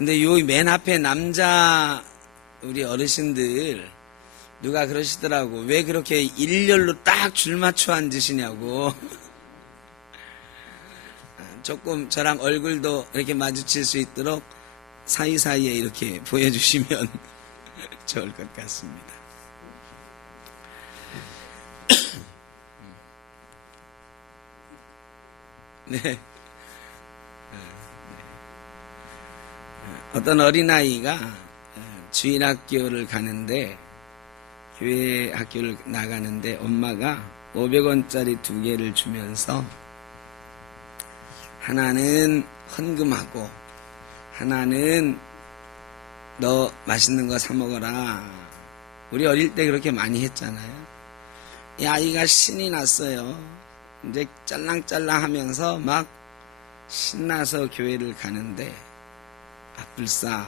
근데 요 맨 앞에 남자 우리 어르신들 누가 그러시더라고. 왜 그렇게 일렬로 딱 줄 맞춰 앉으시냐고. 조금 저랑 얼굴도 이렇게 마주칠 수 있도록 사이사이에 이렇게 보여주시면 좋을 것 같습니다. 네. 어떤 어린아이가 주일학교를 가는데, 교회 학교를 나가는데 엄마가 500원짜리 2개를 주면서 하나는 헌금하고 하나는 너 맛있는 거 사 먹어라. 우리 어릴 때 그렇게 많이 했잖아요. 이 아이가 신이 났어요. 이제 짤랑짤랑 하면서 막 신나서 교회를 가는데 불사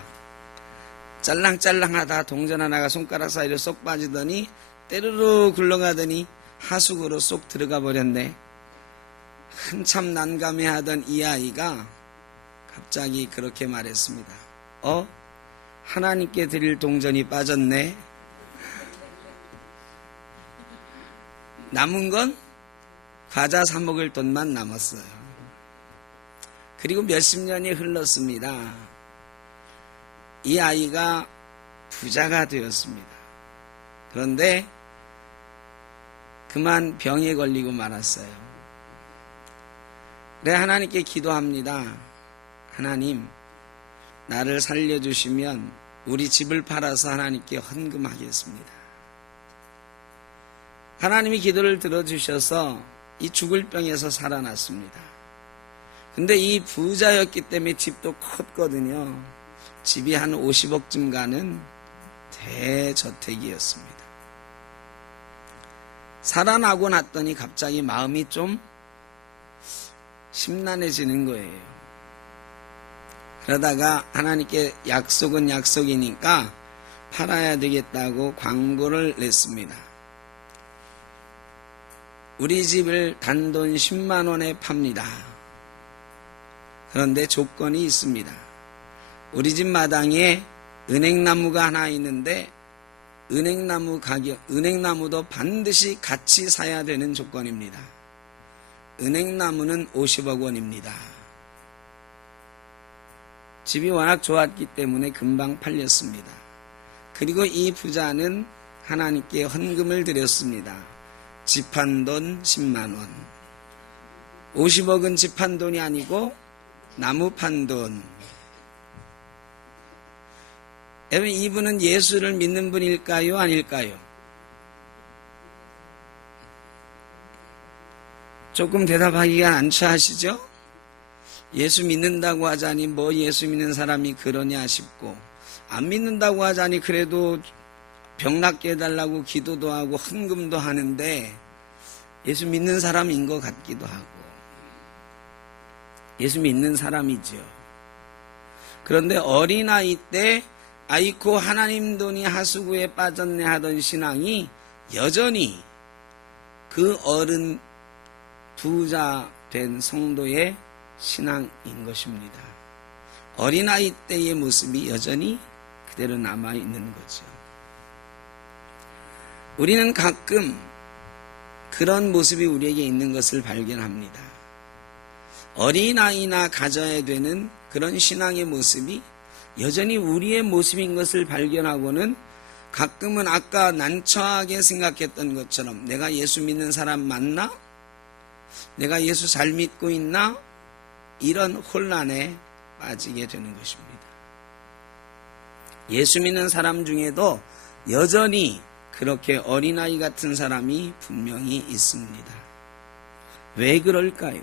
짤랑짤랑하다 동전 하나가 손가락 사이로 쏙 빠지더니 때르르 굴러가더니 하수구로 쏙 들어가 버렸네. 한참 난감해하던 이 아이가 갑자기 그렇게 말했습니다. 하나님께 드릴 동전이 빠졌네. 남은 건 과자 사 먹을 돈만 남았어요. 그리고 몇십 년이 흘렀습니다. 이 아이가 부자가 되었습니다. 그런데 그만 병에 걸리고 말았어요. 그래 하나님께 기도합니다. 하나님, 나를 살려주시면 우리 집을 팔아서 하나님께 헌금하겠습니다. 하나님이 기도를 들어주셔서 이 죽을 병에서 살아났습니다. 근데 이 부자였기 때문에 집도 컸거든요. 집이 한 50억쯤 가는 대저택이었습니다. 살아나고 났더니 갑자기 마음이 좀 심란해지는 거예요. 그러다가 하나님께 약속은 약속이니까 팔아야 되겠다고 광고를 냈습니다. 우리 집을 단돈 10만 원에 팝니다. 그런데 조건이 있습니다. 우리 집 마당에 은행나무가 하나 있는데 은행나무도 반드시 같이 사야 되는 조건입니다. 은행나무는 50억 원입니다. 집이 워낙 좋았기 때문에 금방 팔렸습니다. 그리고 이 부자는 하나님께 헌금을 드렸습니다. 집 한 돈 10만 원. 50억은 집 한 돈이 아니고 나무 판 돈. 여러분, 이분은 예수를 믿는 분일까요? 아닐까요? 조금 대답하기가 난처하시죠? 예수 믿는다고 하자니 뭐 예수 믿는 사람이 그러냐 싶고, 안 믿는다고 하자니 그래도 병 낫게 해달라고 기도도 하고 헌금도 하는데 예수 믿는 사람인 것 같기도 하고, 예수 믿는 사람이죠. 그런데 어린아이 때 아이고 하나님 돈이 하수구에 빠졌네 하던 신앙이 여전히 그 어른 부자 된 성도의 신앙인 것입니다. 어린아이 때의 모습이 여전히 그대로 남아있는 거죠. 우리는 가끔 그런 모습이 우리에게 있는 것을 발견합니다. 어린아이나 가져야 되는 그런 신앙의 모습이 여전히 우리의 모습인 것을 발견하고는 가끔은 아까 난처하게 생각했던 것처럼 내가 예수 믿는 사람 맞나? 내가 예수 잘 믿고 있나? 이런 혼란에 빠지게 되는 것입니다. 예수 믿는 사람 중에도 여전히 그렇게 어린아이 같은 사람이 분명히 있습니다. 왜 그럴까요?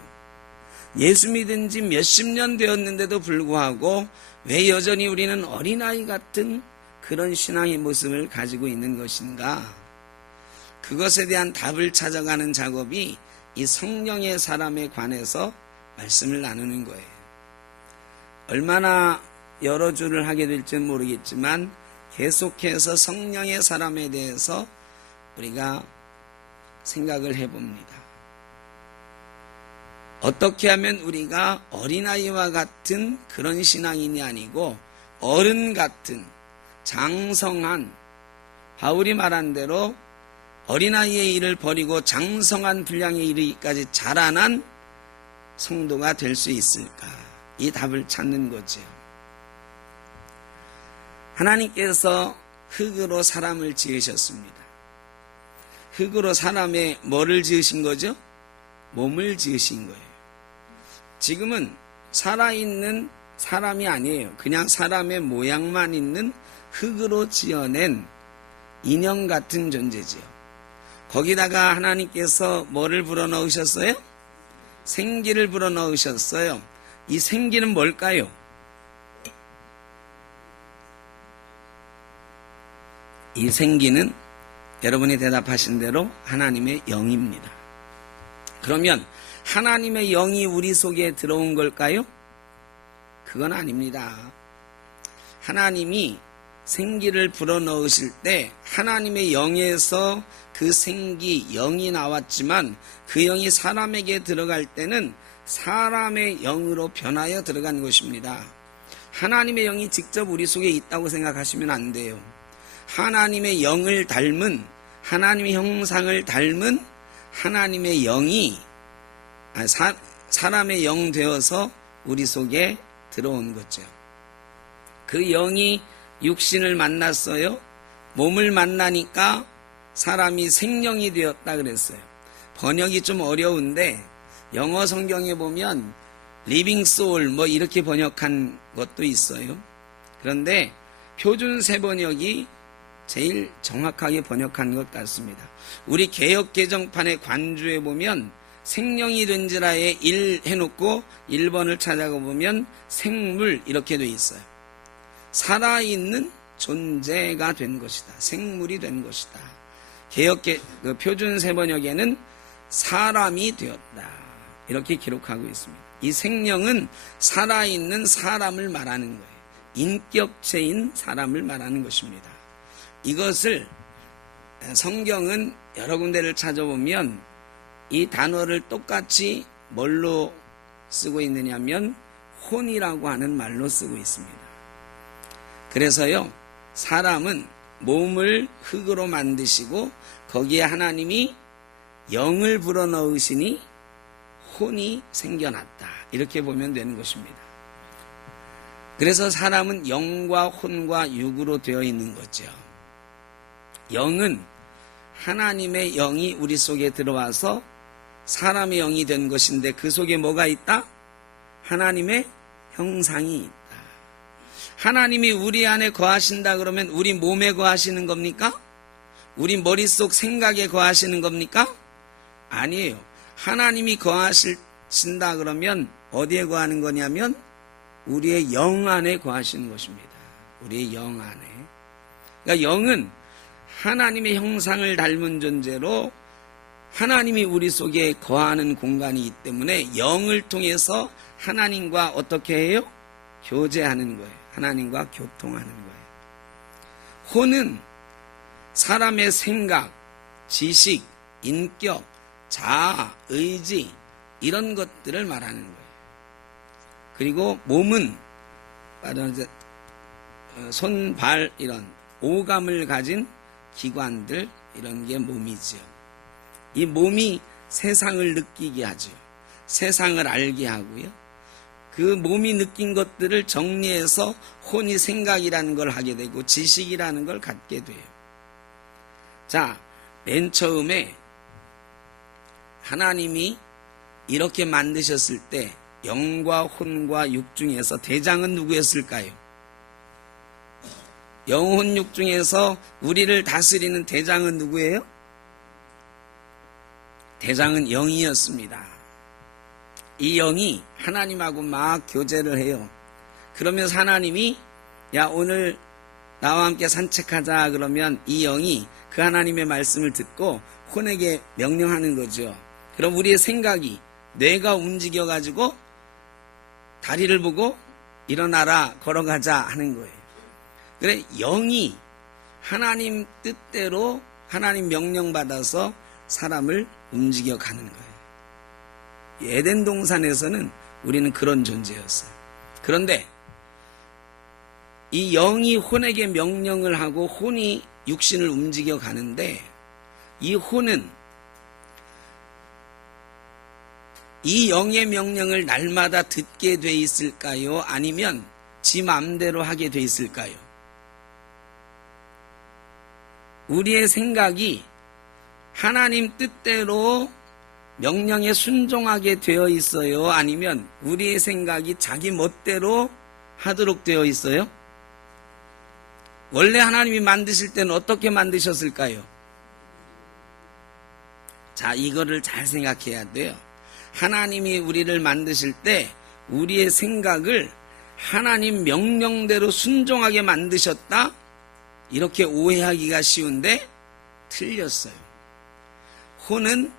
예수 믿은 지 몇십 년 되었는데도 불구하고 왜 여전히 우리는 어린아이 같은 그런 신앙의 모습을 가지고 있는 것인가? 그것에 대한 답을 찾아가는 작업이 이 성령의 사람에 관해서 말씀을 나누는 거예요. 얼마나 여러 주를 하게 될지는 모르겠지만 계속해서 성령의 사람에 대해서 우리가 생각을 해봅니다. 어떻게 하면 우리가 어린아이와 같은 그런 신앙인이 아니고 어른 같은 장성한, 바울이 말한 대로 어린아이의 일을 버리고 장성한 분량에 이르기까지 자라난 성도가 될 수 있을까? 이 답을 찾는 거죠. 하나님께서 흙으로 사람을 지으셨습니다. 흙으로 사람의 뭐를 지으신 거죠? 몸을 지으신 거예요. 지금은 살아있는 사람이 아니에요. 그냥 사람의 모양만 있는 흙으로 지어낸 인형 같은 존재지요. 거기다가 하나님께서 뭐를 불어넣으셨어요? 생기를 불어넣으셨어요. 이 생기는 뭘까요? 이 생기는 여러분이 대답하신 대로 하나님의 영입니다. 그러면 하나님의 영이 우리 속에 들어온 걸까요? 그건 아닙니다. 하나님이 생기를 불어넣으실 때 하나님의 영에서 그 생기, 영이 나왔지만 그 영이 사람에게 들어갈 때는 사람의 영으로 변하여 들어간 것입니다. 하나님의 영이 직접 우리 속에 있다고 생각하시면 안 돼요. 하나님의 영을 닮은, 하나님의 형상을 닮은 하나님의 영이 사람의 영 되어서 우리 속에 들어온 거죠. 그 영이 육신을 만났어요. 몸을 만나니까 사람이 생명이 되었다 그랬어요. 번역이 좀 어려운데 영어 성경에 보면 리빙 소울 뭐 이렇게 번역한 것도 있어요. 그런데 표준 세번역이 제일 정확하게 번역한 것 같습니다. 우리 개역 개정판의 관주에 보면 생명이 된지라에 1 해놓고 1번을 찾아가 보면 생물 이렇게 돼 있어요. 살아있는 존재가 된 것이다. 생물이 된 것이다. 개역 표준 세번역에는 사람이 되었다. 이렇게 기록하고 있습니다. 이 생명은 살아있는 사람을 말하는 거예요. 인격체인 사람을 말하는 것입니다. 이것을 성경은 여러 군데를 찾아보면 이 단어를 똑같이 뭘로 쓰고 있느냐면 혼이라고 하는 말로 쓰고 있습니다. 그래서요, 사람은 몸을 흙으로 만드시고 거기에 하나님이 영을 불어넣으시니 혼이 생겨났다. 이렇게 보면 되는 것입니다. 그래서 사람은 영과 혼과 육으로 되어 있는 거죠. 영은 하나님의 영이 우리 속에 들어와서 사람의 영이 된 것인데 그 속에 뭐가 있다? 하나님의 형상이 있다. 하나님이 우리 안에 거하신다 그러면 우리 몸에 거하시는 겁니까? 우리 머릿속 생각에 거하시는 겁니까? 아니에요. 하나님이 거하신다 그러면 어디에 거하는 거냐면 우리의 영 안에 거하시는 것입니다. 우리의 영 안에. 그러니까 영은 하나님의 형상을 닮은 존재로 하나님이 우리 속에 거하는 공간이기 때문에 영을 통해서 하나님과 어떻게 해요? 교제하는 거예요. 하나님과 교통하는 거예요. 혼은 사람의 생각, 지식, 인격, 자아, 의지 이런 것들을 말하는 거예요. 그리고 몸은 손, 발 이런 오감을 가진 기관들 이런 게 몸이지요. 이 몸이 세상을 느끼게 하죠. 세상을 알게 하고요. 그 몸이 느낀 것들을 정리해서 혼이 생각이라는 걸 하게 되고 지식이라는 걸 갖게 돼요. 자, 맨 처음에 하나님이 이렇게 만드셨을 때 영과 혼과 육 중에서 대장은 누구였을까요? 영혼 육 중에서 우리를 다스리는 대장은 누구예요? 대장은 영이었습니다. 이 영이 하나님하고 막 교제를 해요. 그러면서 하나님이 야 오늘 나와 함께 산책하자 그러면 이 영이 그 하나님의 말씀을 듣고 혼에게 명령하는 거죠. 그럼 우리의 생각이 뇌가 움직여가지고 다리를 보고 일어나라 걸어가자 하는 거예요. 그래 영이 하나님 뜻대로 하나님 명령받아서 사람을 움직여가는 거예요. 에덴 동산에서는 우리는 그런 존재였어요. 그런데 이 영이 혼에게 명령을 하고 혼이 육신을 움직여 가는데, 이 혼은 이 영의 명령을 날마다 듣게 돼 있을까요? 아니면 지 마음대로 하게 돼 있을까요? 우리의 생각이 하나님 뜻대로 명령에 순종하게 되어 있어요? 아니면 우리의 생각이 자기 멋대로 하도록 되어 있어요? 원래 하나님이 만드실 때는 어떻게 만드셨을까요? 자, 이거를 잘 생각해야 돼요. 하나님이 우리를 만드실 때 우리의 생각을 하나님 명령대로 순종하게 만드셨다? 이렇게 오해하기가 쉬운데 틀렸어요. 혼은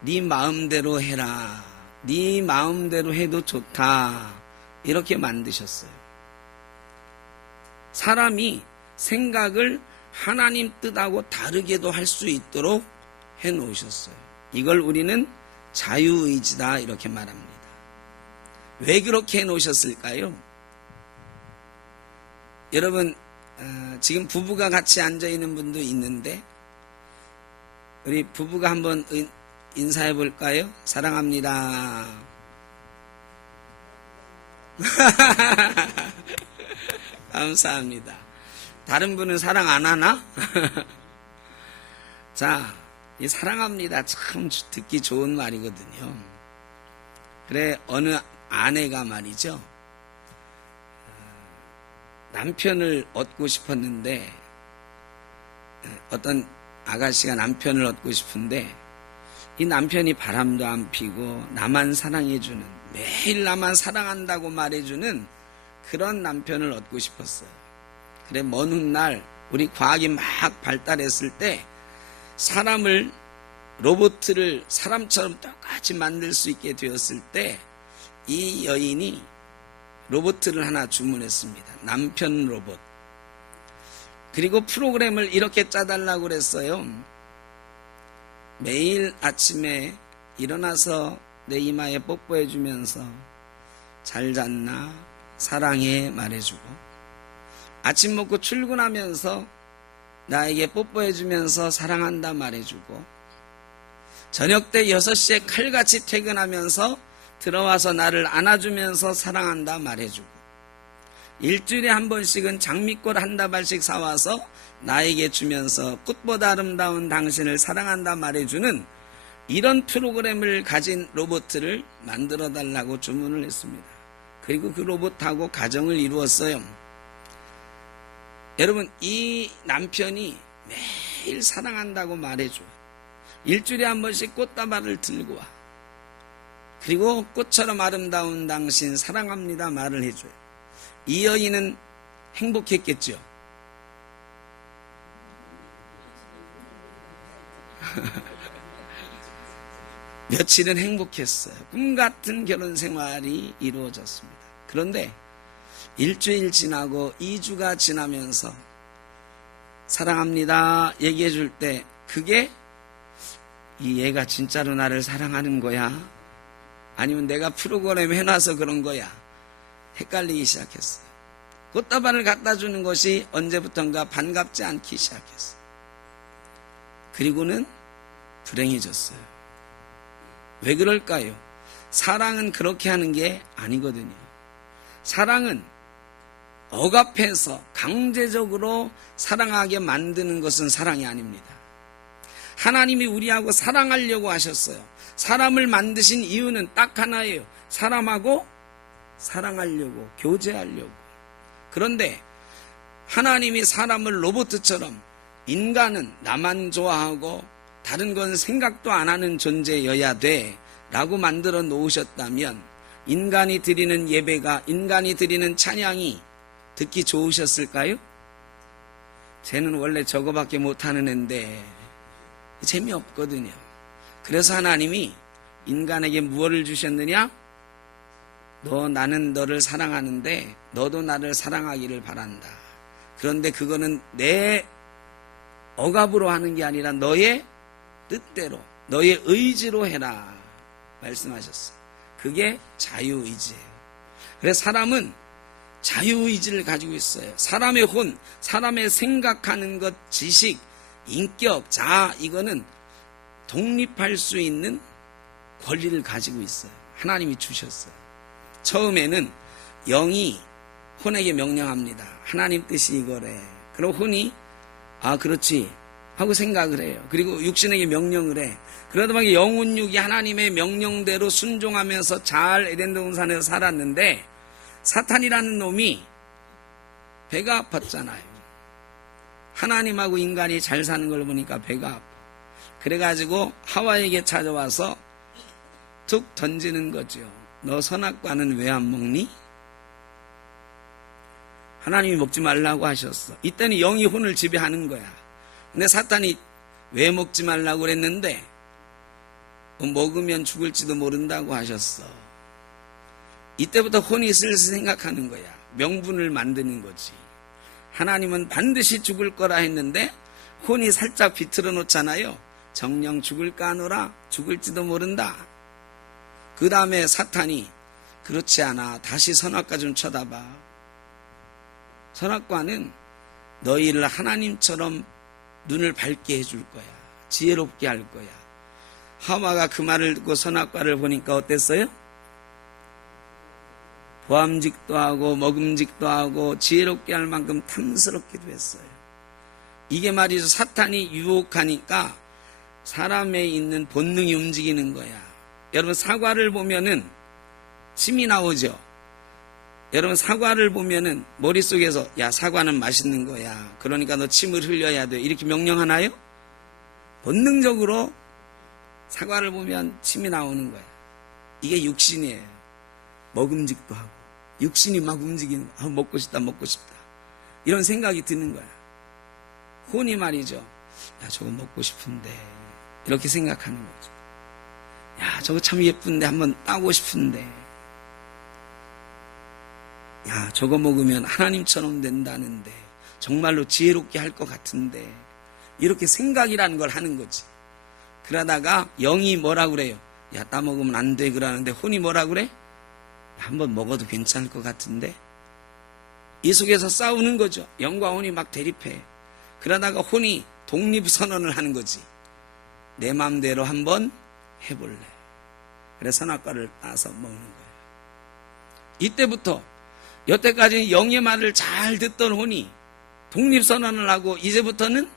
네 마음대로 해라. 네 마음대로 해도 좋다. 이렇게 만드셨어요. 사람이 생각을 하나님 뜻하고 다르게도 할 수 있도록 해놓으셨어요. 이걸 우리는 자유의지다 이렇게 말합니다. 왜 그렇게 해놓으셨을까요? 여러분, 지금 부부가 같이 앉아있는 분도 있는데 우리 부부가 한번 인사해 볼까요? 사랑합니다. 감사합니다. 다른 분은 사랑 안 하나? 자, 이 사랑합니다. 참 듣기 좋은 말이거든요. 그래, 어느 아내가 말이죠. 남편을 얻고 싶었는데, 어떤 아가씨가 남편을 얻고 싶은데, 이 남편이 바람도 안 피고, 나만 사랑해주는, 매일 나만 사랑한다고 말해주는 그런 남편을 얻고 싶었어요. 그래, 먼 훗날, 우리 과학이 막 발달했을 때, 사람을, 로봇을 사람처럼 똑같이 만들 수 있게 되었을 때, 이 여인이 로봇을 하나 주문했습니다. 남편 로봇. 그리고 프로그램을 이렇게 짜달라고 그랬어요. 매일 아침에 일어나서 내 이마에 뽀뽀해주면서 잘 잤나? 사랑해 말해주고, 아침 먹고 출근하면서 나에게 뽀뽀해주면서 사랑한다 말해주고, 저녁 때 6시에 칼같이 퇴근하면서 들어와서 나를 안아주면서 사랑한다 말해주고, 일주일에 한 번씩은 장미꽃 한 다발씩 사와서 나에게 주면서 꽃보다 아름다운 당신을 사랑한다 말해주는 이런 프로그램을 가진 로봇을 만들어 달라고 주문을 했습니다. 그리고 그 로봇하고 가정을 이루었어요. 여러분, 이 남편이 매일 사랑한다고 말해줘요. 일주일에 한 번씩 꽃다발을 들고 와. 그리고 꽃처럼 아름다운 당신 사랑합니다 말을 해줘요. 이 여인은 행복했겠죠. 며칠은 행복했어요. 꿈같은 결혼 생활이 이루어졌습니다. 그런데 일주일 지나고 2주가 지나면서 사랑합니다 얘기해 줄 때, 그게 이 얘가 진짜로 나를 사랑하는 거야? 아니면 내가 프로그램 해놔서 그런 거야? 헷갈리기 시작했어요. 꽃다발을 갖다 주는 것이 언제부턴가 반갑지 않기 시작했어요. 그리고는 불행해졌어요. 왜 그럴까요? 사랑은 그렇게 하는 게 아니거든요. 사랑은 억압해서 강제적으로 사랑하게 만드는 것은 사랑이 아닙니다. 하나님이 우리하고 사랑하려고 하셨어요. 사람을 만드신 이유는 딱 하나예요. 사람하고 사랑하려고, 교제하려고. 그런데 하나님이 사람을 로봇처럼, 인간은 나만 좋아하고 다른 건 생각도 안 하는 존재여야 돼 라고 만들어 놓으셨다면, 인간이 드리는 예배가, 인간이 드리는 찬양이 듣기 좋으셨을까요? 쟤는 원래 저거밖에 못하는 앤데 재미없거든요. 그래서 하나님이 인간에게 무엇을 주셨느냐? 나는 너를 사랑하는데 너도 나를 사랑하기를 바란다. 그런데 그거는 내 억압으로 하는 게 아니라 너의 뜻대로, 너의 의지로 해라 말씀하셨어요. 그게 자유의지예요. 그래서 사람은 자유의지를 가지고 있어요. 사람의 혼, 사람의 생각하는 것, 지식, 인격, 자아, 이거는 독립할 수 있는 권리를 가지고 있어요. 하나님이 주셨어요. 처음에는 영이 혼에게 명령합니다. 하나님 뜻이 이거래. 그럼 혼이 그렇지 하고 생각을 해요. 그리고 육신에게 명령을 해. 그러다 보니 영혼육이 하나님의 명령대로 순종하면서 잘 에덴 동산에서 살았는데 사탄이라는 놈이 배가 아팠잖아요. 하나님하고 인간이 잘 사는 걸 보니까 배가 아파. 그래가지고 하와에게 찾아와서 툭 던지는 거죠. 너 선악과는 왜 안 먹니? 하나님이 먹지 말라고 하셨어. 이때는 영이 혼을 지배하는 거야. 근데 사탄이 왜 먹지 말라고 그랬는데 먹으면 죽을지도 모른다고 하셨어. 이때부터 혼이 슬슬 생각하는 거야. 명분을 만드는 거지. 하나님은 반드시 죽을 거라 했는데 혼이 살짝 비틀어 놓잖아요. 정녕 죽을까 하노라. 죽을지도 모른다. 그 다음에 사탄이 그렇지 않아. 다시 선악과 좀 쳐다봐. 선악과는 너희를 하나님처럼 눈을 밝게 해줄 거야. 지혜롭게 할 거야. 하와가 그 말을 듣고 선악과를 보니까 어땠어요? 보암직도 하고 먹음직도 하고 지혜롭게 할 만큼 탐스럽기도 했어요. 이게 말이죠. 사탄이 유혹하니까 사람에 있는 본능이 움직이는 거야. 여러분 사과를 보면은 침이 나오죠. 여러분 사과를 보면은 머릿속에서 야 사과는 맛있는 거야. 그러니까 너 침을 흘려야 돼. 이렇게 명령하나요? 본능적으로 사과를 보면 침이 나오는 거야. 이게 육신이에요. 먹음직도 하고 육신이 막 움직이는 거야. 먹고 싶다 먹고 싶다 이런 생각이 드는 거야. 혼이 말이죠. 야 저거 먹고 싶은데 이렇게 생각하는 거죠. 야 저거 참 예쁜데 한번 따고 싶은데 야 저거 먹으면 하나님처럼 된다는데 정말로 지혜롭게 할 것 같은데 이렇게 생각이라는 걸 하는 거지. 그러다가 영이 뭐라 그래요? 야 따먹으면 안 돼 그러는데 혼이 뭐라 그래? 한번 먹어도 괜찮을 것 같은데 이 속에서 싸우는 거죠. 영과 혼이 막 대립해. 그러다가 혼이 독립선언을 하는 거지. 내 마음대로 한번 해볼래. 그래서 선악과를 따서 먹는 거예요. 이때부터 여태까지 영의 말을 잘 듣던 혼이 독립선언을 하고 이제부터는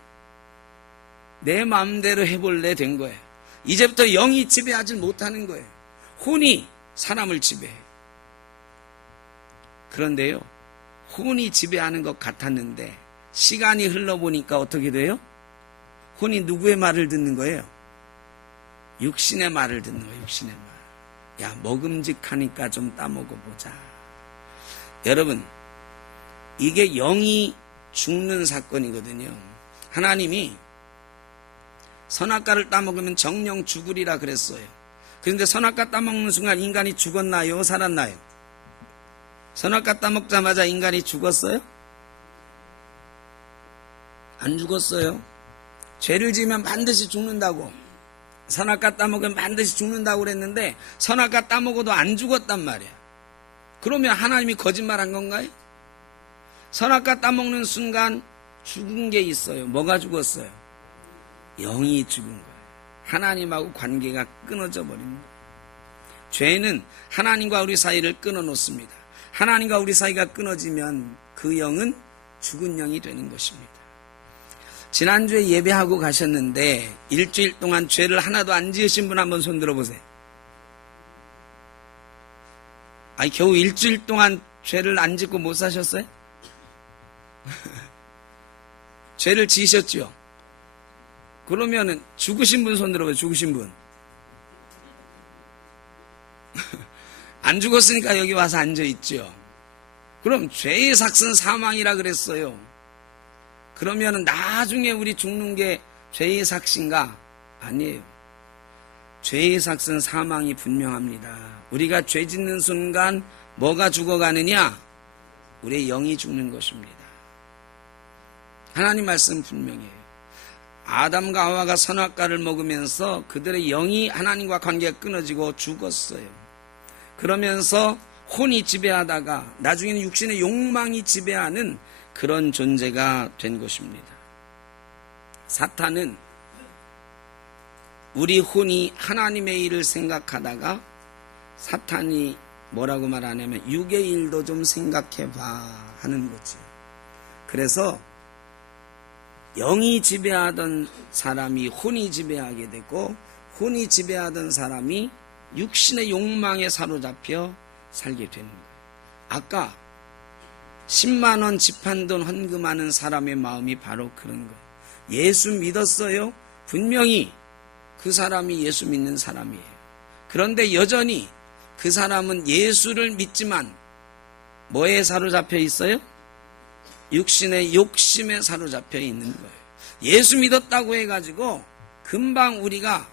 내 마음대로 해볼래 된 거예요. 이제부터 영이 지배하지 못하는 거예요. 혼이 사람을 지배해. 그런데요, 혼이 지배하는 것 같았는데 시간이 흘러보니까 어떻게 돼요? 혼이 누구의 말을 듣는 거예요? 육신의 말을 듣는 거예요. 육신의 말. 야 먹음직하니까 좀 따먹어보자. 여러분 이게 영이 죽는 사건이거든요. 하나님이 선악과를 따먹으면 정령 죽으리라 그랬어요. 그런데 선악과 따먹는 순간 인간이 죽었나요? 살았나요? 선악과 따먹자마자 인간이 죽었어요? 안 죽었어요. 죄를 지으면 반드시 죽는다고, 선악과 따먹으면 반드시 죽는다고 그랬는데 선악과 따먹어도 안 죽었단 말이야. 그러면 하나님이 거짓말한 건가요? 선악과 따먹는 순간 죽은 게 있어요. 뭐가 죽었어요? 영이 죽은 거예요. 하나님하고 관계가 끊어져 버린 거예요. 죄는 하나님과 우리 사이를 끊어놓습니다. 하나님과 우리 사이가 끊어지면 그 영은 죽은 영이 되는 것입니다. 지난주에 예배하고 가셨는데 일주일 동안 죄를 하나도 안 지으신 분 한번 손 들어보세요. 아니 겨우 일주일 동안 죄를 안 짓고 못 사셨어요? 죄를 지으셨죠? 그러면은 죽으신 분 손 들어보세요. 죽으신 분. 안 죽었으니까 여기 와서 앉아있죠. 그럼 죄의 삭은 사망이라 그랬어요. 그러면 나중에 우리 죽는 게 죄의 삭인가? 아니에요. 죄의 삭은 사망이 분명합니다. 우리가 죄 짓는 순간 뭐가 죽어가느냐? 우리의 영이 죽는 것입니다. 하나님 말씀 분명해요. 아담과 하와가 선악과를 먹으면서 그들의 영이 하나님과 관계가 끊어지고 죽었어요. 그러면서 혼이 지배하다가 나중에는 육신의 욕망이 지배하는 그런 존재가 된 것입니다. 사탄은 우리 혼이 하나님의 일을 생각하다가 사탄이 뭐라고 말하냐면 육의 일도 좀 생각해봐 하는 거지. 그래서 영이 지배하던 사람이 혼이 지배하게 되고 혼이 지배하던 사람이 육신의 욕망에 사로잡혀 살게 되는 거예요. 아까 10만 원 집한돈 헌금하는 사람의 마음이 바로 그런 거예요. 예수 믿었어요? 분명히 그 사람이 예수 믿는 사람이에요. 그런데 여전히 그 사람은 예수를 믿지만 뭐에 사로잡혀 있어요? 육신의 욕심에 사로잡혀 있는 거예요. 예수 믿었다고 해가지고 금방 우리가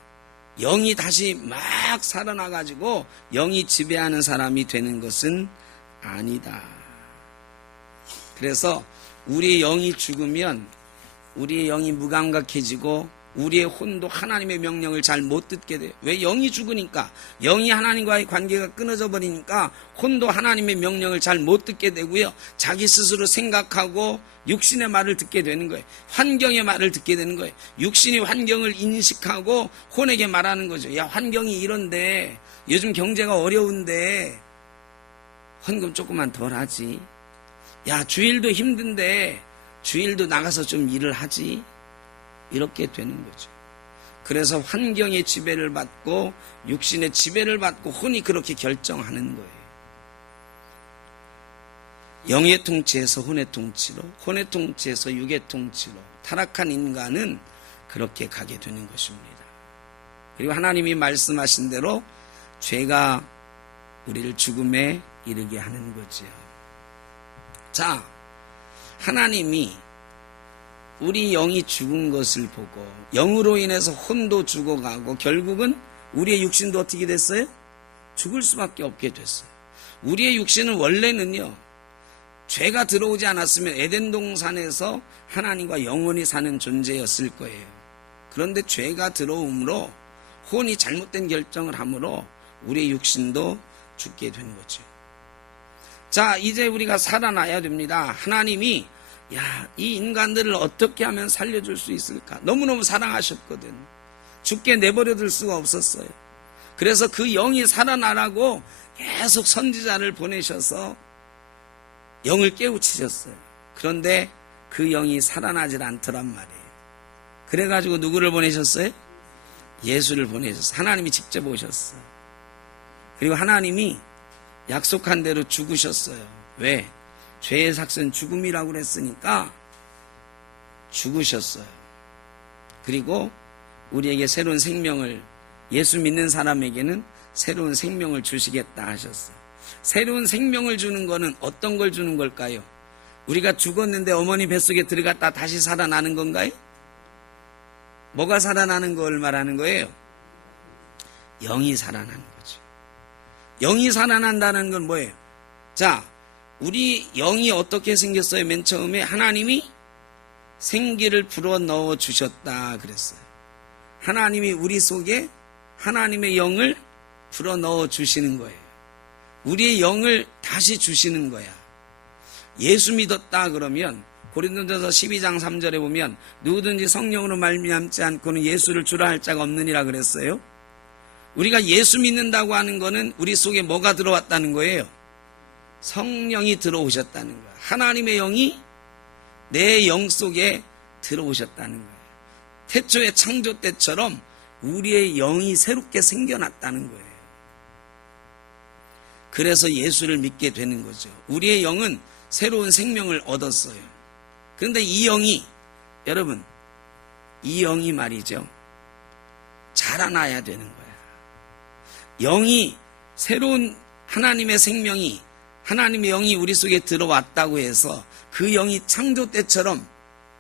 영이 다시 막 살아나가지고 영이 지배하는 사람이 되는 것은 아니다. 그래서 우리의 영이 죽으면 우리의 영이 무감각해지고 우리의 혼도 하나님의 명령을 잘 못 듣게 돼요. 왜? 영이 죽으니까. 영이 하나님과의 관계가 끊어져 버리니까 혼도 하나님의 명령을 잘 못 듣게 되고요. 자기 스스로 생각하고 육신의 말을 듣게 되는 거예요. 환경의 말을 듣게 되는 거예요. 육신이 환경을 인식하고 혼에게 말하는 거죠. 야, 환경이 이런데 요즘 경제가 어려운데 헌금 조금만 덜 하지. 야, 주일도 힘든데 주일도 나가서 좀 일을 하지. 이렇게 되는 거죠. 그래서 환경의 지배를 받고 육신의 지배를 받고 혼이 그렇게 결정하는 거예요. 영의 통치에서 혼의 통치로, 혼의 통치에서 육의 통치로 타락한 인간은 그렇게 가게 되는 것입니다. 그리고 하나님이 말씀하신 대로 죄가 우리를 죽음에 이르게 하는 거지요. 자, 하나님이 우리 영이 죽은 것을 보고 영으로 인해서 혼도 죽어가고 결국은 우리의 육신도 어떻게 됐어요? 죽을 수밖에 없게 됐어요. 우리의 육신은 원래는요, 죄가 들어오지 않았으면 에덴 동산에서 하나님과 영원히 사는 존재였을 거예요. 그런데 죄가 들어옴으로 혼이 잘못된 결정을 함으로 우리의 육신도 죽게 된 거죠. 자, 이제 우리가 살아나야 됩니다. 하나님이 이 인간들을 어떻게 하면 살려줄 수 있을까? 너무너무 사랑하셨거든. 죽게 내버려둘 수가 없었어요. 그래서 그 영이 살아나라고 계속 선지자를 보내셔서 영을 깨우치셨어요. 그런데 그 영이 살아나질 않더란 말이에요. 그래가지고 누구를 보내셨어요? 예수를 보내셨어요. 하나님이 직접 오셨어요. 그리고 하나님이 약속한 대로 죽으셨어요. 왜? 죄의 삭은 죽음이라고 그랬으니까 죽으셨어요. 그리고 우리에게 새로운 생명을, 예수 믿는 사람에게는 새로운 생명을 주시겠다 하셨어요. 새로운 생명을 주는 거는 어떤 걸 주는 걸까요? 우리가 죽었는데 어머니 뱃속에 들어갔다 다시 살아나는 건가요? 뭐가 살아나는 걸 말하는 거예요? 영이 살아나는 거죠. 영이 살아난다는 건 뭐예요? 자, 우리 영이 어떻게 생겼어요? 맨 처음에 하나님이 생기를 불어 넣어 주셨다 그랬어요. 하나님이 우리 속에 하나님의 영을 불어 넣어 주시는 거예요. 우리의 영을 다시 주시는 거야. 예수 믿었다 그러면 고린도전서 12장 3절에 보면 누구든지 성령으로 말미암지 않고는 예수를 주라 할 자가 없느니라 그랬어요. 우리가 예수 믿는다고 하는 거는 우리 속에 뭐가 들어왔다는 거예요? 성령이 들어오셨다는 거예요. 하나님의 영이 내 영 속에 들어오셨다는 거예요. 태초의 창조 때처럼 우리의 영이 새롭게 생겨났다는 거예요. 그래서 예수를 믿게 되는 거죠. 우리의 영은 새로운 생명을 얻었어요. 그런데 이 영이, 여러분, 이 영이 말이죠, 자라나야 되는 거야. 영이, 새로운 하나님의 생명이, 하나님의 영이 우리 속에 들어왔다고 해서 그 영이 창조 때처럼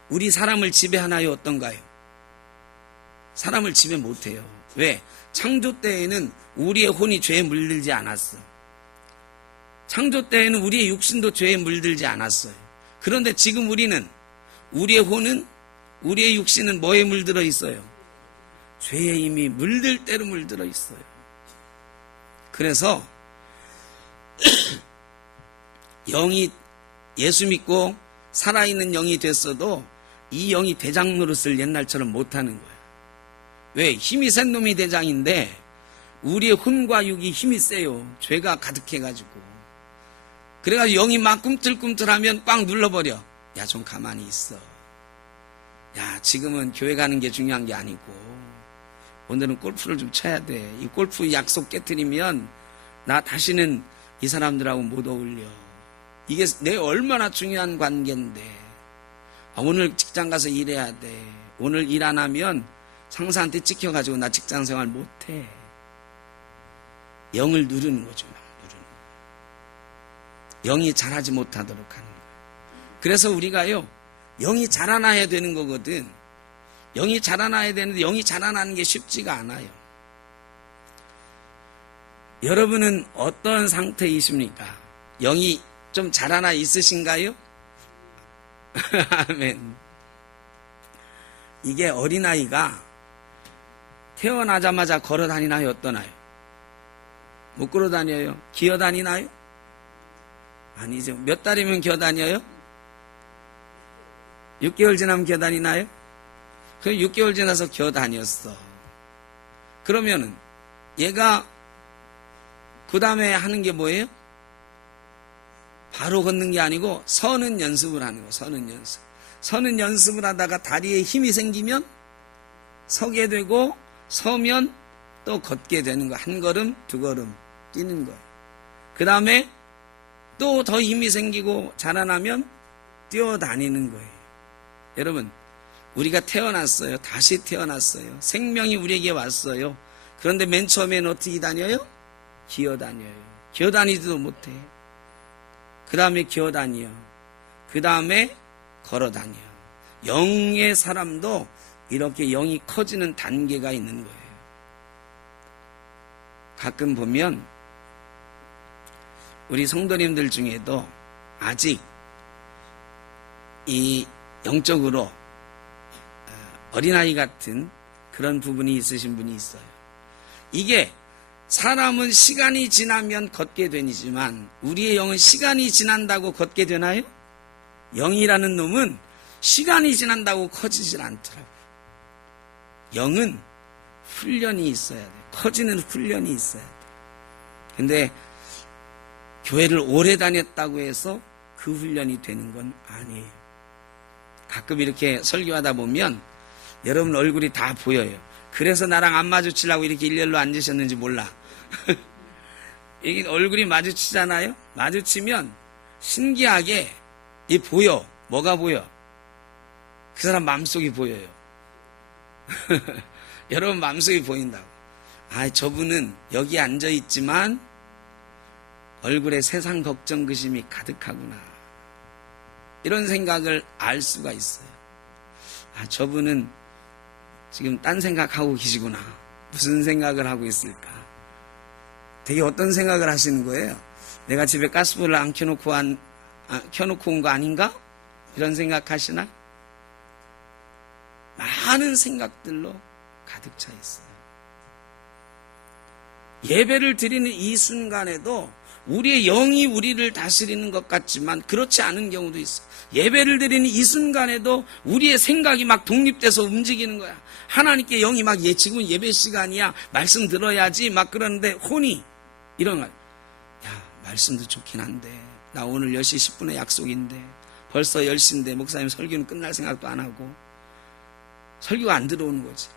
우리 사람을 지배하나요? 어떤가요? 사람을 지배 못해요. 왜? 창조 때에는 우리의 혼이 죄에 물들지 않았어. 창조 때에는 우리의 육신도 죄에 물들지 않았어요. 그런데 지금 우리는, 우리의 혼은, 우리의 육신은 뭐에 물들어 있어요? 죄에 이미 물들 대로 물들어 있어요. 그래서 영이 예수 믿고 살아있는 영이 됐어도 이 영이 대장 노릇을 옛날처럼 못하는 거야. 왜? 힘이 센 놈이 대장인데 우리의 혼과 육이 힘이 세요. 죄가 가득해가지고. 그래가지고 영이 막 꿈틀꿈틀하면 꽉 눌러버려. 야, 좀 가만히 있어. 야, 지금은 교회 가는 게 중요한 게 아니고 오늘은 골프를 좀 쳐야 돼. 이 골프 약속 깨트리면 나 다시는 이 사람들하고 못 어울려. 이게 내 얼마나 중요한 관계인데. 오늘 직장 가서 일해야 돼. 오늘 일 안 하면 상사한테 찍혀가지고 나 직장 생활 못해. 영을 누르는 거죠. 누르는 거. 영이 자라지 못하도록 하는 거예요. 그래서 우리가요, 영이 자라나야 되는 거거든. 영이 자라나야 되는데 영이 자라나는 게 쉽지가 않아요. 여러분은 어떤 상태이십니까? 영이 좀 자라나 있으신가요? 아멘. 이게 어린아이가 태어나자마자 걸어 다니나요? 어떠나요? 못 걸어 다녀요? 기어 다니나요? 아니죠. 몇 달이면 기어 다녀요? 6개월 지나면 기어 다니나요? 그럼 6개월 지나서 기어 다녔어. 그러면은 얘가 그 다음에 하는 게 뭐예요? 바로 걷는 게 아니고 서는 연습을 하는 거. 서는 연습. 서는 연습을 하다가 다리에 힘이 생기면 서게 되고 서면 또 걷게 되는 거. 한 걸음, 두 걸음 뛰는 거예요. 그 다음에 또 더 힘이 생기고 자라나면 뛰어다니는 거예요. 여러분, 우리가 태어났어요. 다시 태어났어요. 생명이 우리에게 왔어요. 그런데 맨 처음에는 어떻게 다녀요? 기어다녀요. 기어다니지도 못해. 그 다음에 기어다녀. 그 다음에 걸어다녀. 영의 사람도 이렇게 영이 커지는 단계가 있는 거예요. 가끔 보면 우리 성도님들 중에도 아직 이 영적으로 어린아이 같은 그런 부분이 있으신 분이 있어요. 이게 사람은 시간이 지나면 걷게 되지만 우리의 영은 시간이 지난다고 걷게 되나요? 영이라는 놈은 시간이 지난다고 커지질 않더라고요. 영은 훈련이 있어야 돼요. 커지는 훈련이 있어야 돼요. 근데 교회를 오래 다녔다고 해서 그 훈련이 되는 건 아니에요. 가끔 이렇게 설교하다 보면 여러분 얼굴이 다 보여요. 그래서 나랑 안 마주치려고 이렇게 일렬로 앉으셨는지 몰라. 이게 얼굴이 마주치잖아요. 마주치면 신기하게 이 보여. 뭐가 보여? 그 사람 마음속이 보여요. 여러분 마음속이 보인다고. 아, 저분은 여기 앉아있지만 얼굴에 세상 걱정 근심이 가득하구나. 이런 생각을 알 수가 있어요. 아, 저분은 지금 딴 생각하고 계시구나. 무슨 생각을 하고 있을까? 되게 어떤 생각을 하시는 거예요? 내가 집에 가스불을 안 켜놓고 온 거 아닌가? 이런 생각 하시나? 많은 생각들로 가득 차 있어요. 예배를 드리는 이 순간에도 우리의 영이 우리를 다스리는 것 같지만 그렇지 않은 경우도 있어. 예배를 드리는 이 순간에도 우리의 생각이 막 독립돼서 움직이는 거야. 하나님께 영이 막 지금 예배 시간이야. 말씀 들어야지. 막 그러는데 혼이 이런 거야. 야, 말씀도 좋긴 한데 나 오늘 10시 10분에 약속인데 벌써 10시인데 목사님 설교는 끝날 생각도 안 하고 설교가 안 들어오는 거지.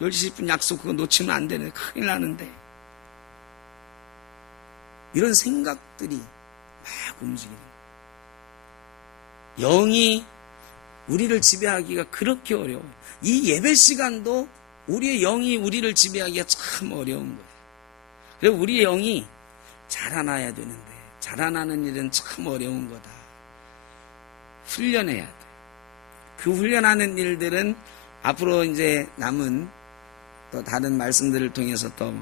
10시 10분 약속 그거 놓치면 안 되네. 큰일 나는데. 이런 생각들이 막 움직이는 거예요. 영이 우리를 지배하기가 그렇게 어려워요. 이 예배 시간도 우리의 영이 우리를 지배하기가 참 어려운 거예요. 그리고 우리의 영이 자라나야 되는데 자라나는 일은 참 어려운 거다. 훈련해야 돼. 그 훈련하는 일들은 앞으로 이제 남은 또 다른 말씀들을 통해서 또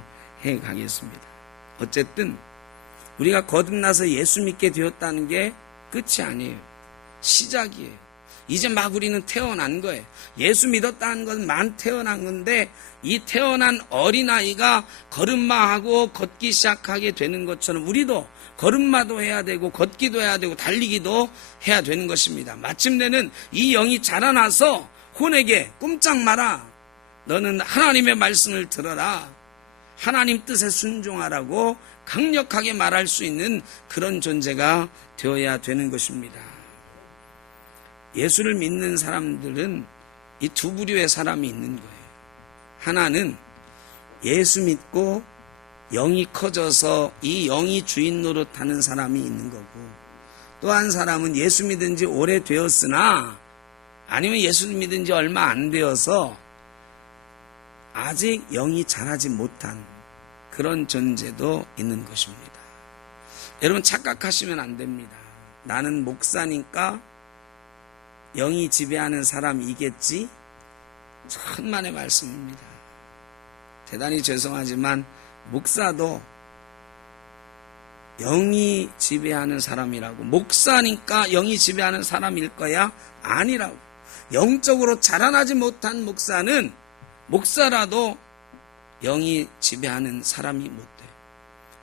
해 가겠습니다. 어쨌든 우리가 거듭나서 예수 믿게 되었다는 게 끝이 아니에요. 시작이에요. 이제 막 우리는 태어난 거예요. 예수 믿었다는 것만 태어난 건데 이 태어난 어린아이가 걸음마하고 걷기 시작하게 되는 것처럼 우리도 걸음마도 해야 되고 걷기도 해야 되고 달리기도 해야 되는 것입니다. 마침내는 이 영이 자라나서 혼에게 꼼짝 마라. 너는 하나님의 말씀을 들어라. 하나님 뜻에 순종하라고 강력하게 말할 수 있는 그런 존재가 되어야 되는 것입니다. 예수를 믿는 사람들은 이 두 부류의 사람이 있는 거예요. 하나는 예수 믿고 영이 커져서 이 영이 주인 노릇하는 사람이 있는 거고, 또 한 사람은 예수 믿은 지 오래되었으나 아니면 예수 믿은 지 얼마 안 되어서 아직 영이 자라지 못한 그런 존재도 있는 것입니다. 여러분 착각하시면 안 됩니다. 나는 목사니까 영이 지배하는 사람이겠지? 천만의 말씀입니다. 대단히 죄송하지만 목사도 영이 지배하는 사람이라고, 목사니까 영이 지배하는 사람일 거야? 아니라고. 영적으로 자라나지 못한 목사는 목사라도 영이 지배하는 사람이 못 돼요.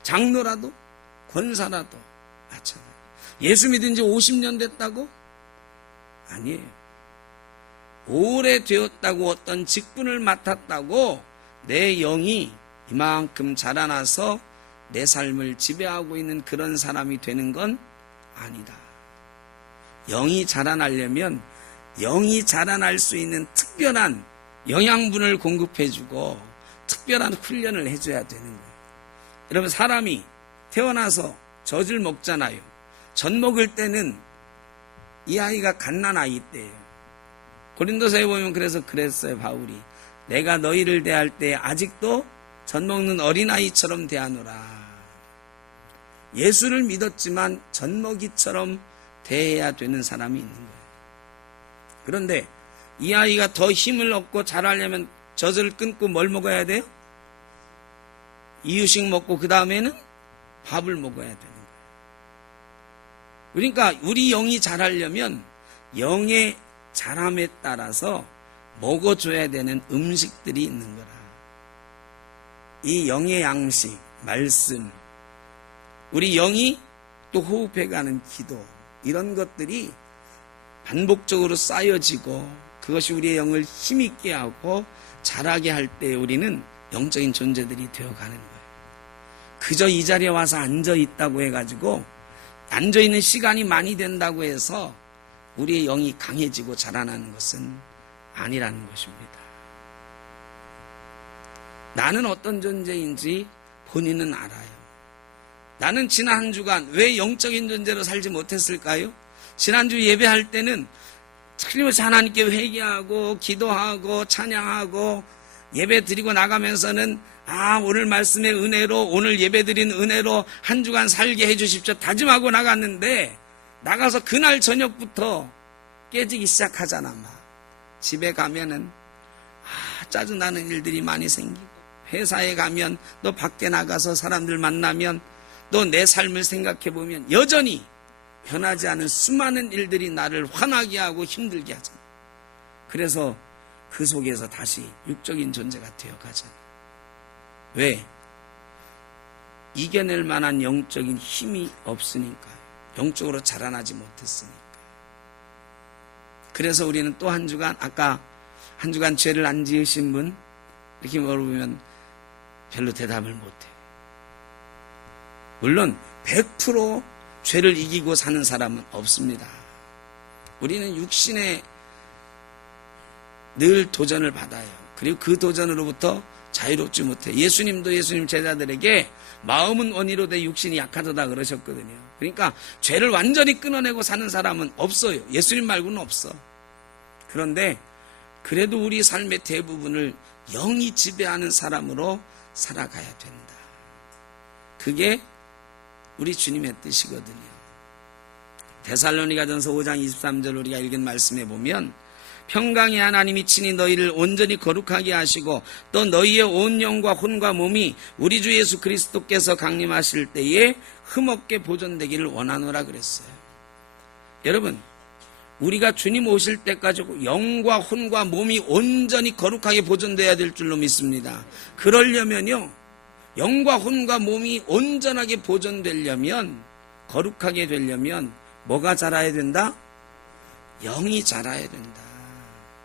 장로라도 권사라도 마찬가지. 예수 믿은 지 50년 됐다고? 아니에요. 오래되었다고, 어떤 직분을 맡았다고 내 영이 이만큼 자라나서 내 삶을 지배하고 있는 그런 사람이 되는 건 아니다. 영이 자라나려면 영이 자라날 수 있는 특별한 영양분을 공급해주고 특별한 훈련을 해줘야 되는 거예요. 여러분 사람이 태어나서 젖을 먹잖아요. 젖 먹을 때는 이 아이가 갓난아이 때예요. 고린도서에 보면 그래서 그랬어요. 바울이 내가 너희를 대할 때 아직도 젖 먹는 어린아이처럼 대하노라. 예수를 믿었지만 젖먹이처럼 대해야 되는 사람이 있는 거예요. 그런데 이 아이가 더 힘을 얻고 자라려면 젖을 끊고 뭘 먹어야 돼요? 이유식 먹고 그 다음에는 밥을 먹어야 되는 거예요. 그러니까 우리 영이 자라려면 영의 자람에 따라서 먹어줘야 되는 음식들이 있는 거라. 이 영의 양식, 말씀, 우리 영이 또 호흡해가는 기도, 이런 것들이 반복적으로 쌓여지고 그것이 우리의 영을 힘있게 하고 자라게 할 때 우리는 영적인 존재들이 되어가는 거예요. 그저 이 자리에 와서 앉아있다고 해가지고 앉아있는 시간이 많이 된다고 해서 우리의 영이 강해지고 자라나는 것은 아니라는 것입니다. 나는 어떤 존재인지 본인은 알아요. 나는 지난 한 주간 왜 영적인 존재로 살지 못했을까요? 지난주 예배할 때는 틀림없이 하나님께 회개하고 기도하고 찬양하고 예배 드리고 나가면서는 오늘 말씀의 은혜로, 오늘 예배 드린 은혜로 한 주간 살게 해주십시오 다짐하고 나갔는데 나가서 그날 저녁부터 깨지기 시작하잖아. 막 집에 가면은 짜증나는 일들이 많이 생기고, 회사에 가면 또 밖에 나가서 사람들 만나면 또 내 삶을 생각해 보면 여전히 변하지 않은 수많은 일들이 나를 화나게 하고 힘들게 하잖아. 그래서 그 속에서 다시 육적인 존재가 되어가잖아. 왜? 이겨낼 만한 영적인 힘이 없으니까요. 영적으로 자라나지 못했으니까. 그래서 우리는 또 한 주간, 아까 한 주간 죄를 안 지으신 분 이렇게 물어보면 별로 대답을 못해. 물론 100% 죄를 이기고 사는 사람은 없습니다. 우리는 육신에 늘 도전을 받아요. 그리고 그 도전으로부터 자유롭지 못해. 예수님도 예수님 제자들에게 마음은 원이로 돼 육신이 약하다 그러셨거든요. 그러니까 죄를 완전히 끊어내고 사는 사람은 없어요. 예수님 말고는 없어. 그런데 그래도 우리 삶의 대부분을 영이 지배하는 사람으로 살아가야 된다. 그게 우리 주님의 뜻이거든요. 데살로니가전서 5장 23절 우리가 읽은 말씀에 보면 평강의 하나님이 친히 너희를 온전히 거룩하게 하시고 또 너희의 온 영과 혼과 몸이 우리 주 예수 그리스도께서 강림하실 때에 흠없게 보존되기를 원하노라 그랬어요. 여러분, 우리가 주님 오실 때까지 영과 혼과 몸이 온전히 거룩하게 보존돼야 될 줄로 믿습니다. 그러려면요, 영과 혼과 몸이 온전하게 보존되려면, 거룩하게 되려면 뭐가 자라야 된다? 영이 자라야 된다.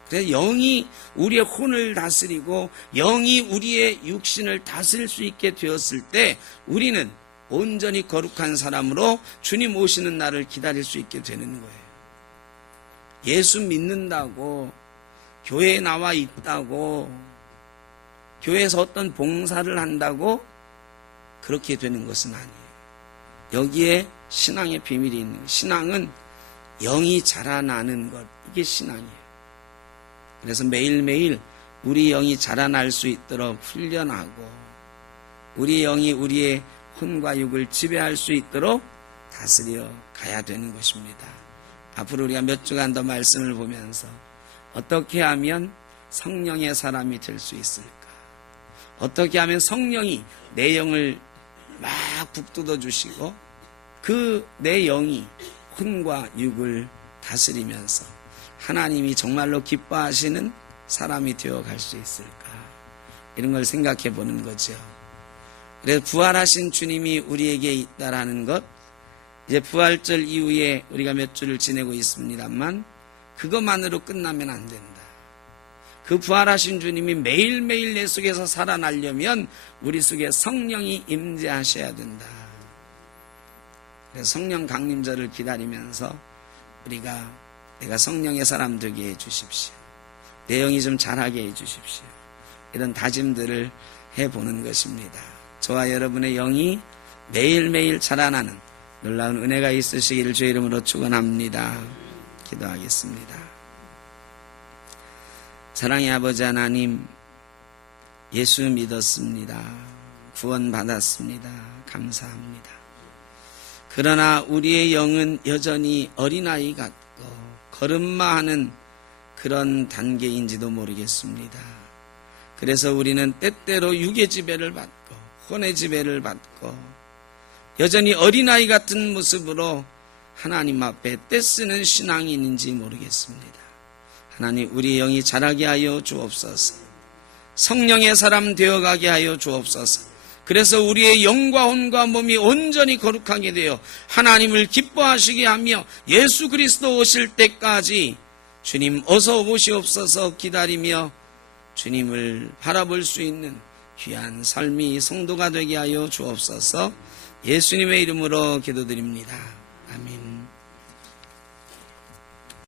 그래서 영이 우리의 혼을 다스리고 영이 우리의 육신을 다스릴 수 있게 되었을 때 우리는 온전히 거룩한 사람으로 주님 오시는 날을 기다릴 수 있게 되는 거예요. 예수 믿는다고, 교회에 나와 있다고, 교회에서 어떤 봉사를 한다고 그렇게 되는 것은 아니에요. 여기에 신앙의 비밀이 있는 거예요. 신앙은 영이 자라나는 것, 이게 신앙이에요. 그래서 매일매일 우리 영이 자라날 수 있도록 훈련하고 우리 영이 우리의 혼과 육을 지배할 수 있도록 다스려 가야 되는 것입니다. 앞으로 우리가 몇 주간 더 말씀을 보면서 어떻게 하면 성령의 사람이 될 수 있을까? 어떻게 하면 성령이 내 영을 막 북돋워 주시고 그 내 영이 혼과 육을 다스리면서 하나님이 정말로 기뻐하시는 사람이 되어갈 수 있을까? 이런 걸 생각해 보는 거죠. 그래서 부활하신 주님이 우리에게 있다라는 것, 이제 부활절 이후에 우리가 몇 주를 지내고 있습니다만 그것만으로 끝나면 안 된다. 그 부활하신 주님이 매일매일 내 속에서 살아나려면 우리 속에 성령이 임재하셔야 된다. 그래서 성령 강림절을 기다리면서 우리가 내가 성령의 사람 되게 해주십시오. 내 영이 좀 자라게 해주십시오. 이런 다짐들을 해보는 것입니다. 저와 여러분의 영이 매일매일 자라나는 놀라운 은혜가 있으시기를 주의 이름으로 축원합니다. 기도하겠습니다. 사랑의 아버지 하나님, 예수 믿었습니다. 구원 받았습니다. 감사합니다. 그러나 우리의 영은 여전히 어린아이 같고 걸음마하는 그런 단계인지도 모르겠습니다. 그래서 우리는 때때로 육의 지배를 받고 혼의 지배를 받고 여전히 어린아이 같은 모습으로 하나님 앞에 떼쓰는 신앙인인지 모르겠습니다. 하나님, 우리 영이 자라게 하여 주옵소서. 성령의 사람 되어가게 하여 주옵소서. 그래서 우리의 영과 혼과 몸이 온전히 거룩하게 되어 하나님을 기뻐하시게 하며 예수 그리스도 오실 때까지 주님 어서 오시옵소서 기다리며 주님을 바라볼 수 있는 귀한 삶이 성도가 되게 하여 주옵소서. 예수님의 이름으로 기도드립니다. 아멘.